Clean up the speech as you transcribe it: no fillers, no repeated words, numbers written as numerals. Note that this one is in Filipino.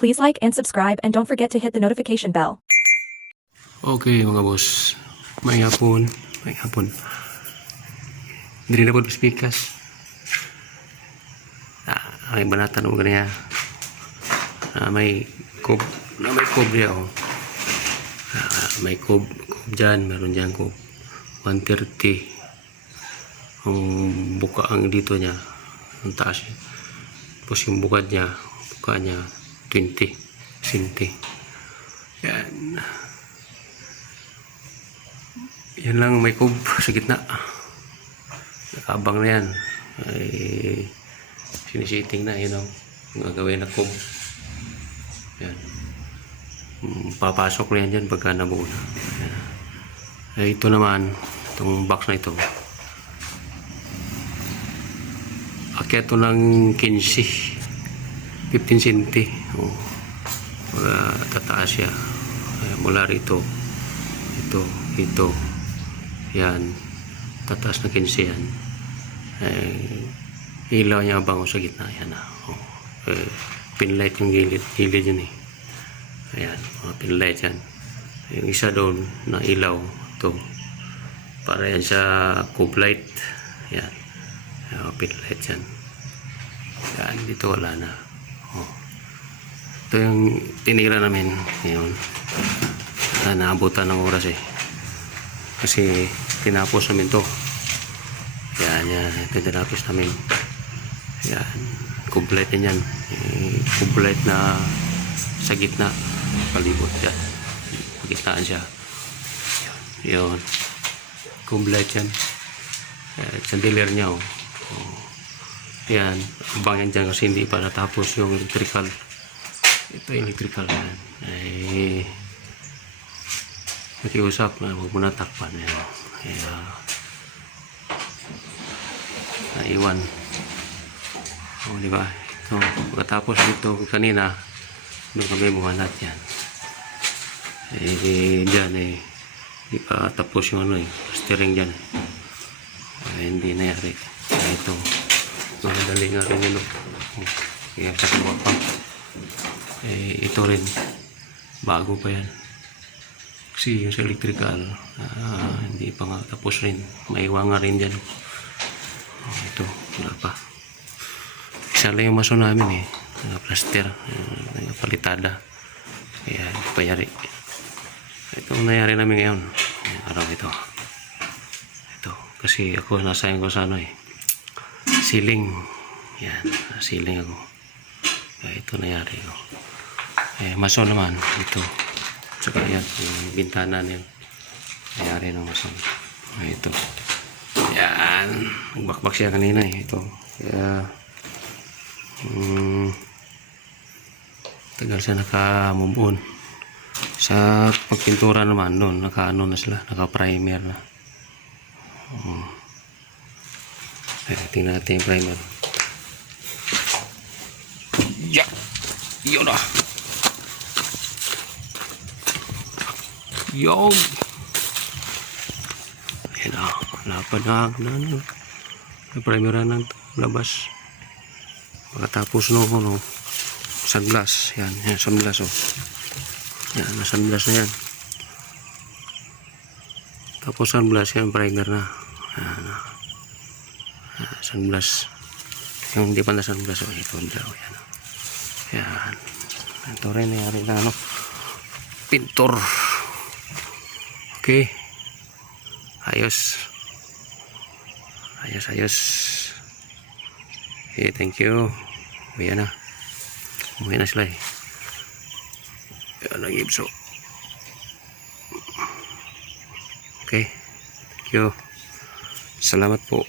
Please like and subscribe and don't forget to hit the notification bell. Okay mga boss, may hapon. Dili na po speakers. May banatan o ganyan. May kob diya o. May kob dyan, meron dyan kob 130. Ang buka ang dito niya, ang taas niya. Tapos yung buka niya 20 cm. Yan lang, may kob sa gitna. Nakabang na yan. Ay sinisiting na, yun ang gagawin na kob. Yan. Papasok na yan dyan pagka nabuo na. Ay, ito naman, itong box na ito. Akyat ito ng 15 cm. Tataas siya. Mula rito. Ito. Yan. Tataas na 15 yan. Ilaw niya bango sa gitna. Yan na. Pinlight yung gilid yun eh. Ayan. Pinlight yan. Yung isa doon na ilaw. Ito. Para yan sa cube light. Yan. Pinlight yan. Yan. Dito wala na. Ito yung tinira namin. Ngayon. Naabutan ng oras eh. Kasi tinapos namin to. Yan. Ito tinapos namin. Yan. Cube light yan. Cube light na sa gitna. Palibot yan. Pagitaan siya. Yun. Cube light yan. Chandelier niya oh. Yan. Abang yan dyan kasi hindi pa natapos yung electrical. Ito electrical yan. Ay nakiusap na huwag mo na takpan. Naiwan. Diba? Ito. Pagkatapos dito kanina doon kami bumanat yan. Dyan hindi pa tapos yung steering dyan. Hindi nangyari. Ito. Madali nga rin yun. Kaya kasuwa pa. Ito rin. Bago pa yan. Kasi yung sa electrical hindi pa nga tapos rin. Maiwa nga rin dyan. Ito. Wala pa. Isa lang yung maso namin plaster. Palitada. Kaya payari. Ito ang nangyari namin ngayon. Araw ito. Ito. Kasi ako nasayang ko sa ceiling. Yan. Ceiling ako. Kaya ito nangyari ko. Maso naman. Ito. Tsaka yan. Yung bintana niya. Nangyari ng maso. Ito. Yan. Nagbakbak siya kanina Ito. Kaya tagal siya nakamubon. Sa pagpintura naman noon, naka-ano na sila, naka-primer na. Tingnan natin yung primer. Yun na. Yun. Ayan na. Lapad na. May primer na ng labas. Pagkatapos sunglass. Yan, sunglass Yan, sunglass na yan. Tapos sunglass yan, primer na. Yan. Sunglass. Yung hindi pa na sunglass ito daw yan. Yan. Ito rin nangyari na pintor. Okay. Ayos. Okay, thank you. Ayan na. Umuwi na sila Ayan ang ibso. Okay. Thank you. Salamat po.